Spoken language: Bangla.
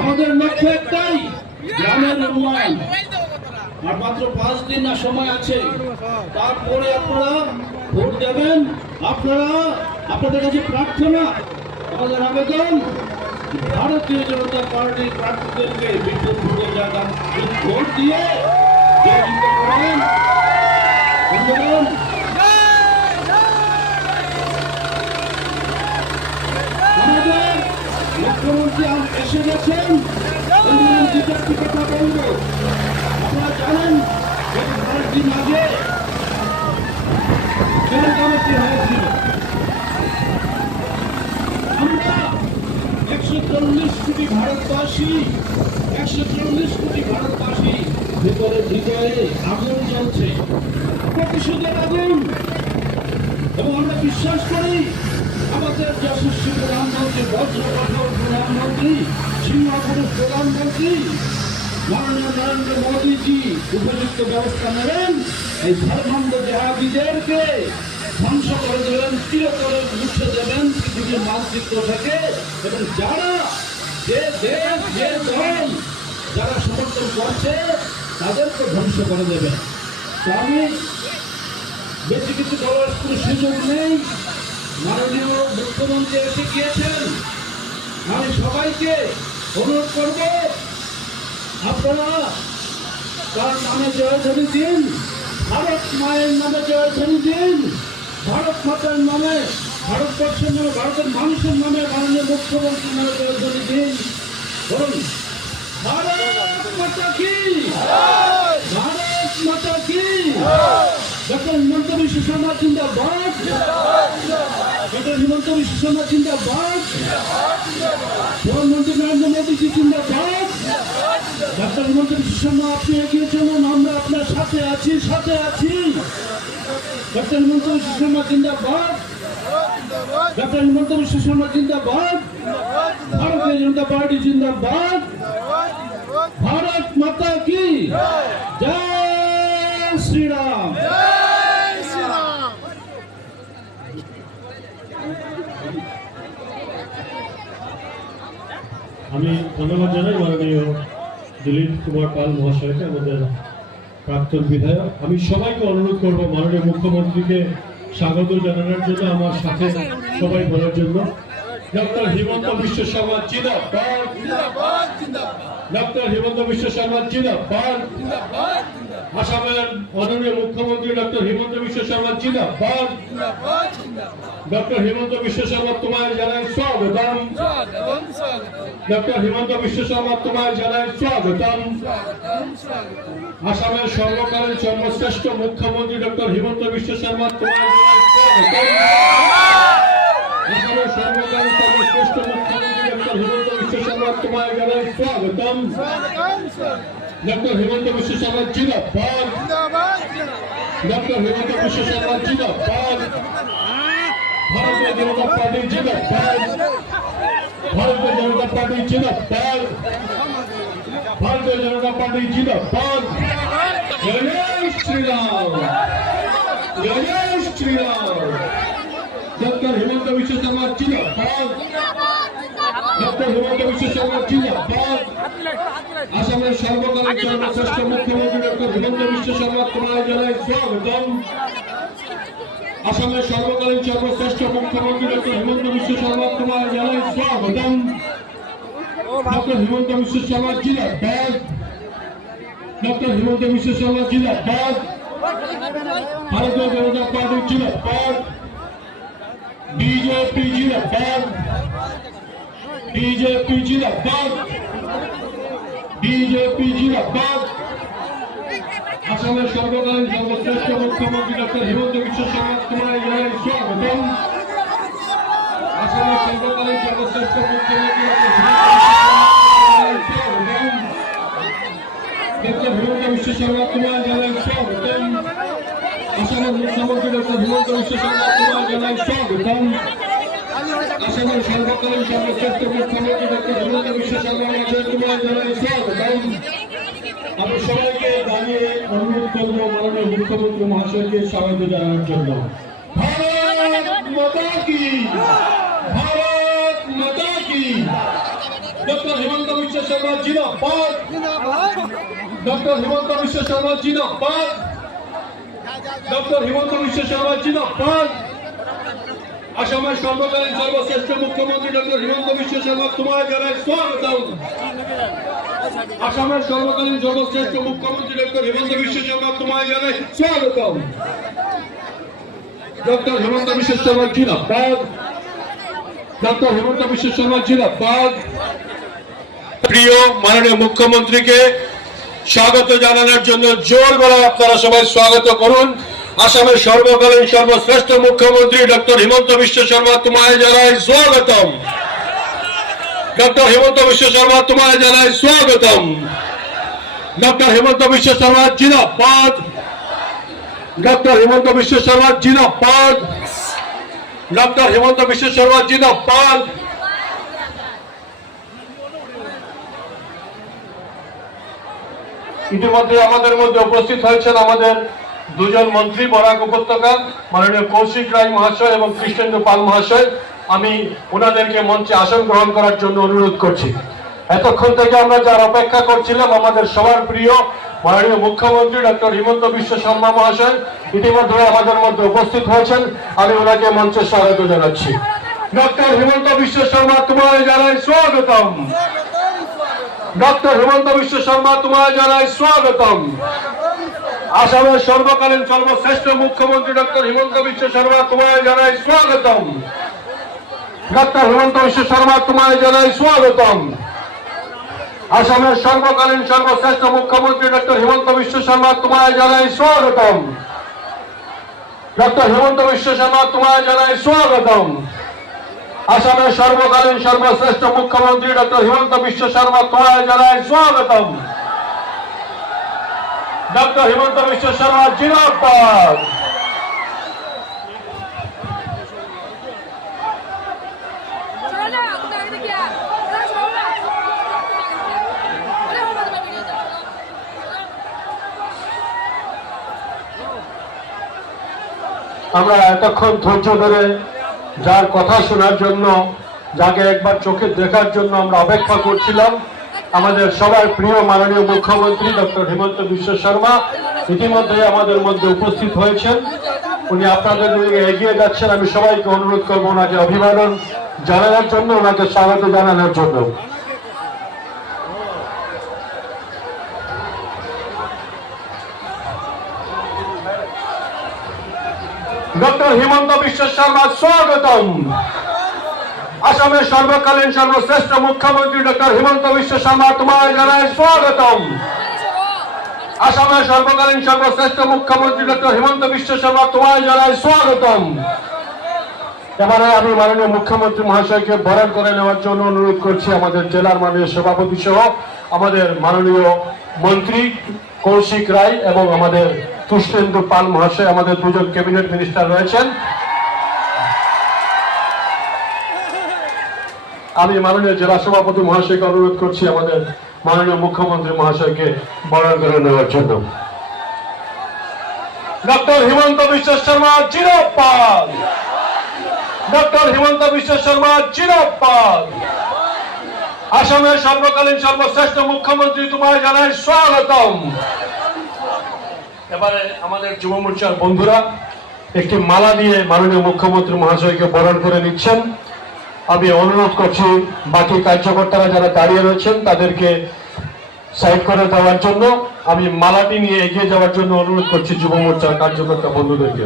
আমাদের লক্ষ্য একটাই, গ্রামের উন্নয়ন। আর মাত্র 5 দিন না সময় আছে, তারপরে আপনারা ভোট দেবেন। আপনাদের কাছে প্রার্থনা, আমাদের আবেদন, ভারতীয় জনতা পার্টির প্রার্থীদেরকে বিপুল ভোটের জায়গা ভোট দিয়ে জয়যুক্ত করেন। আমাদের মুখ্যমন্ত্রী এসে গেছেন। কথা বলব, আপনারা জানেন 5 দিন আগে কি হয়েছিল। আমরা 140 কোটি ভারতবাসী ভিতরে আগুন জ্বলছে, প্রতিশোধের আগুন। এবং আমরা বিশ্বাস করি আমাদের যশস্বী প্রধানমন্ত্রী, বজ্রকঠোর প্রধানমন্ত্রী, সিংহপুরুষ প্রধানমন্ত্রী মাননীয় নরেন্দ্র মোদীজি উপযুক্ত ব্যবস্থা নেবেন। এই ধর্মান্ধ জেহাদিদেরকে ধ্বংস করে দেবেন, চিরতরে মুছে দেবেন পৃথিবীর মানচিত্র থেকে। এবং যারা যে দেশ যে দল যারা সমর্থন করছে তাদেরকে ধ্বংস করে দেবেন। তো আমি বেশি কিছু বলার কোনো সুযোগ নেই। মাননীয় মুখ্যমন্ত্রী এসে গিয়েছেন। আমি সবাইকে অনুরোধ করব, আপনারা তার নামে জয়ধ্বনি দিন, ভারত মায়ের নামে জয়ধ্বনি দিন, ভারত মাতার নামে, ভারতবর্ষের নামে, ভারতের মানুষের নামে, মাননীয় মুখ্যমন্ত্রীর নামে জয়ধ্বনি দিন। বলুন, ভারত মাতা কি, ভারত মাতা কি। ডক্টর হিমন্ত বিশ্ব শর্মা জিন্দাবাদ, ডক্টর হিমন্ত বিশ্ব শর্মা জিন্দাবাদ, প্রধানমন্ত্রী নরেন্দ্র মোদীজি জিন্দাবাদ। ডক্টর হিমন্ত বিশ্ব শর্মা, আপনি এগিয়ে চলুন, আমরা আপনার সাথে আছি। ডক্টর হিমন্ত বিশ্ব শর্মা জিন্দাবাদ, ডক্টর হিমন্ত বিশ্ব শর্মা জিন্দাবাদ, ভারতীয় জনতা পার্টি জিন্দাবাদ। ভারত মাতা কি জয় শ্রীরাম। আমি ধন্যবাদ জানাই মাননীয় দিলীপ কুমার পাল মহাশয়কে, আমাদের প্রাক্তন বিধায়ক। আমি সবাইকে অনুরোধ করব মাননীয় মুখ্যমন্ত্রীকে স্বাগত জানানোর জন্য, আমার সাথে সবাই বলার জন্য। ডক্টর হিমন্ত বিশ্ব শর্মা জিন্দাবাদ, ডক্টর হিমন্ত বিশ্ব শর্মা জিন্দাবাদ। আসামের মাননীয় মুখ্যমন্ত্রী ডক্টর হিমন্ত বিশ্ব শর্মা জিন্দাবাদ। ডক্টর হিমন্ত বিশ্ব শর্মা তোমায় জানাই স্বাগতম। ডক্টর হিমন্ত বিশ্ব শর্মা তোমায় জানাই স্বাগতম। আসামের সর্বকালীন সর্বশ্রেষ্ঠ মুখ্যমন্ত্রী ডক্টর হিমন্ত বিশ্ব শর্মা তোমায় জানাই স্বাগতম। আসামের সর্বকালীন সর্বশ্রেষ্ঠ মুখ্যমন্ত্রী ডক্টর হিমন্ত বিশ্ব শর্মা তোমায় জানাই স্বাগতম। ডক্টর হিমন্ত বিশ্ব শর্মা জিন্দাবাদ, ডক্টর হিমন্ত বিশ্ব শর্মা জিন্দাবাদ। ভারতীয় জনতা পার্টি জিন্দাবাদ, ভারতীয় জনতা পার্টি জিন্দাবাদ, ভারতীয় জনতা পার্টি জিন্দাবাদ। জয় শ্রীরাম, জয় শ্রীরাম। ডক্টর হিমন্ত বিশ্ব শর্মা জিন্দাবাদ, ডক্টর হিমন্ত বিশ্ব শর্মা জিন্দাবাদ। আসামের সর্বকালীন সর্বশ্রেষ্ঠ মুখ্যমন্ত্রী ডক্টর হিমন্ত বিশ্ব শর্মা তোমায় জানাই স্বাগতম। আসামের সর্বকালীন সর্বশ্রেষ্ঠ মুখ্যমন্ত্রী ডক্টর হিমন্ত বিশ্ব শর্মা তোমায় জানাই স্বাগতম। ডক্টর হিমন্ত বিশ্ব শর্মা জিন্দাবাদ, ডক্টর হিমন্ত বিশ্ব শর্মা জিন্দাবাদ। ভারতীয় জনতা পার্টি জিন্দাবাদ, বিজেপি জিন্দাবাদ, বিজেপি জিন্দাবাদ, বিজেপি জিন্দাবাদ। আসামের সর্বকালীন সর্বশ্রেষ্ঠ মুখ্যমন্ত্রী ডক্টর হিমন্ত বিশ্ব শর্মা তোমায় জানাই স্বাগতম। আসামের সর্বকালীন সর্বশ্রেষ্ঠ মুখ্যমন্ত্রী ডক্টর হিমন্ত বিশ্ব শর্মা তোমায় জানাই স্বাগতম। আসামের মুখ্যমন্ত্রী ডক্টর হিমন্ত বিশ্ব শর্মা তোমায় জানাই স্বাগতম। আসামের সর্বকালীন সর্বশ্রেষ্ঠ মুখ্যমন্ত্রী ডক্টর হিমন্ত বিশ্ব শর্মা তোমায় জানাই স্বাগতম। আমি সবাইকে দাঁড়িয়ে অনুরোধ করব মাননীয় মুখ্যমন্ত্রী মহাশয়কে স্বাগত জানানোর জন্য। ভারত মাতা কি, ভারত মাতা কি। ডক্টর হিমন্ত বিশ্ব শর্মা জিন্দাবাদ, ডক্টর হিমন্ত বিশ্ব শর্মা জিন্দাবাদ, ডক্টর হিমন্ত বিশ্ব শর্মা জিন্দাবাদ। আসামের সর্বকালীন সর্বশ্রেষ্ঠ মুখ্যমন্ত্রী ডক্টর হিমন্ত বিশ্ব শর্মা তোমায় জানাই স্বাগতম। আসামের সর্বকালীন সর্বশ্রেষ্ঠ মুখ্যমন্ত্রী ডক্টর হিমন্ত বিশ্ব শর্মা তোমায় জানাই স্বাগতম। ডক্টর হিমন্ত বিশ্ব শর্মা জিন্দাবাদ, ডক্টর হিমন্ত বিশ্ব শর্মা জিন্দাবাদ। প্রিয় মাননীয় মুখ্যমন্ত্রীকে স্বাগত জানানোর জন্য জোর গলায় আপনারা সবাই স্বাগত করুন। আসামের সর্বকালীন সর্বশ্রেষ্ঠ মুখ্যমন্ত্রী ডক্টর হিমন্ত বিশ্ব শর্মা তোমায় জানাই স্বাগতম। ডক্টর হিমন্ত বিশ্ব শর্মা তোমায় জানাই স্বাগতম। ডক্টর হিমন্ত বিশ্ব শর্মা জিন্দাবাদ, ডক্টর হিমন্ত বিশ্ব শর্মা জিন্দাবাদ, ডক্টর হিমন্ত বিশ্ব শর্মা জিন্দাবাদ। ইতিমধ্যে আমাদের মধ্যে উপস্থিত হয়েছেন আমাদের দুজন মন্ত্রী বরাক উপত্যকা মাননীয় কৌশিক রায় মহাশয় এবং কৃষ্ণেন্দু পাল মহাশয়। আমি ওনাদেরকে মঞ্চে আসন গ্রহণ করার জন্য অনুরোধ করছি। এতক্ষণ থেকে আমরা যার অপেক্ষা করছিলাম আমাদের সবার প্রিয় মাননীয় মুখ্যমন্ত্রী ডক্টর হিমন্ত বিশ্ব শর্মা মহাশয় ইতিমধ্যে আমাদের মধ্যে উপস্থিত হয়েছেন। আমি ওনাকে মঞ্চে স্বাগত জানাচ্ছি। ডক্টর হিমন্ত বিশ্ব শর্মা তোমায় জানাই স্বাগতম। ডক্টর হিমন্ত বিশ্ব শর্মা তোমায় জানাই স্বাগতম। আসামের সর্বকালীন সর্বশ্রেষ্ঠ মুখ্যমন্ত্রী ডক্টর হিমন্ত বিশ্ব শর্মা তোমায় জানাই স্বাগতম। ডক্টর হিমন্ত বিশ্ব শর্মা তোমায় জানাই স্বাগতম। আসামের সর্বকালীন সর্বশ্রেষ্ঠ মুখ্যমন্ত্রী ডক্টর হিমন্ত বিশ্ব শর্মা তোমায় জানাই স্বাগতম। ডক্টর হিমন্ত বিশ্ব শর্মা তোমায় জানাই স্বাগতম। আসামের সর্বকালীন সর্বশ্রেষ্ঠ মুখ্যমন্ত্রী ডক্টর হিমন্ত বিশ্ব শর্মা তোমায় জানাই স্বাগতম। ডক্টর হিমন্ত বিশ্ব শর্মা জিন্দাবাদ। আমরা এতক্ষণ ধৈর্য ধরে যার কথা শোনার জন্য, যাকে একবার চোখে দেখার জন্য আমরা অপেক্ষা করছিলাম, আমাদের সবার প্রিয় মাননীয় মুখ্যমন্ত্রী ডক্টর হিমন্ত বিশ্ব শর্মা ইতিমধ্যে আমাদের মধ্যে উপস্থিত হয়েছেন। উনি আপনাদের দিকে এগিয়ে যাচ্ছেন। আমি সবাইকে অনুরোধ করবো ওনাকে অভিবাদন জানানোর জন্য, ওনাকে স্বাগত জানানোর জন্য। ডক্টর হিমন্ত বিশ্ব শর্মা স্বাগতম। আসামের সর্বকালীন সর্বশ্রেষ্ঠ মুখ্যমন্ত্রী ডক্টর হিমন্ত বিশ্ব শর্মা তোমায় জানাই স্বাগতম। আসামের সর্বকালীন সর্বশ্রেষ্ঠ মুখ্যমন্ত্রী ডক্টর হিমন্ত বিশ্ব শর্মা তোমায় জানাই স্বাগতম। এবারে আমি মাননীয় মুখ্যমন্ত্রী মহাশয়কে বরণ করে নেওয়ার জন্য অনুরোধ করছি আমাদের জেলার মাননীয় সভাপতি সহ আমাদের মাননীয় মন্ত্রী কৌশিক রায় এবং আমাদের কৃষ্ণেন্দু পাল মহাশয়, আমাদের দুজন ক্যাবিনেট মিনিস্টার রয়েছেন। আমি মাননীয় জেলা সভাপতি মহাশয়কে অনুরোধ করছি আমাদের মাননীয় মুখ্যমন্ত্রী মহাশয়কে বরণ করে নেওয়ার জন্য। ডক্টর হিমন্ত বিশ্ব শর্মা জিন্দাবাদ, ডক্টর হিমন্ত বিশ্ব শর্মা জিন্দাবাদ। আসামের সর্বকালীন সর্বশ্রেষ্ঠ মুখ্যমন্ত্রী তোমায় জানাই স্বাগতম। এবারে আমাদের যুব মোর্চার বন্ধুরা একটি মালা দিয়ে মাননীয় মুখ্যমন্ত্রী মহাশয়কে বরণ করে নিচ্ছেন। আমি অনুরোধ করছি বাকি কার্যকর্তারা যারা দাঁড়িয়ে রয়েছেন তাদেরকে সাইড করে দেওয়ার জন্য। আমি মালাটি নিয়ে এগিয়ে যাওয়ার জন্য অনুরোধ করছি যুব মোর্চার কার্যকর্তা বন্ধুদেরকে।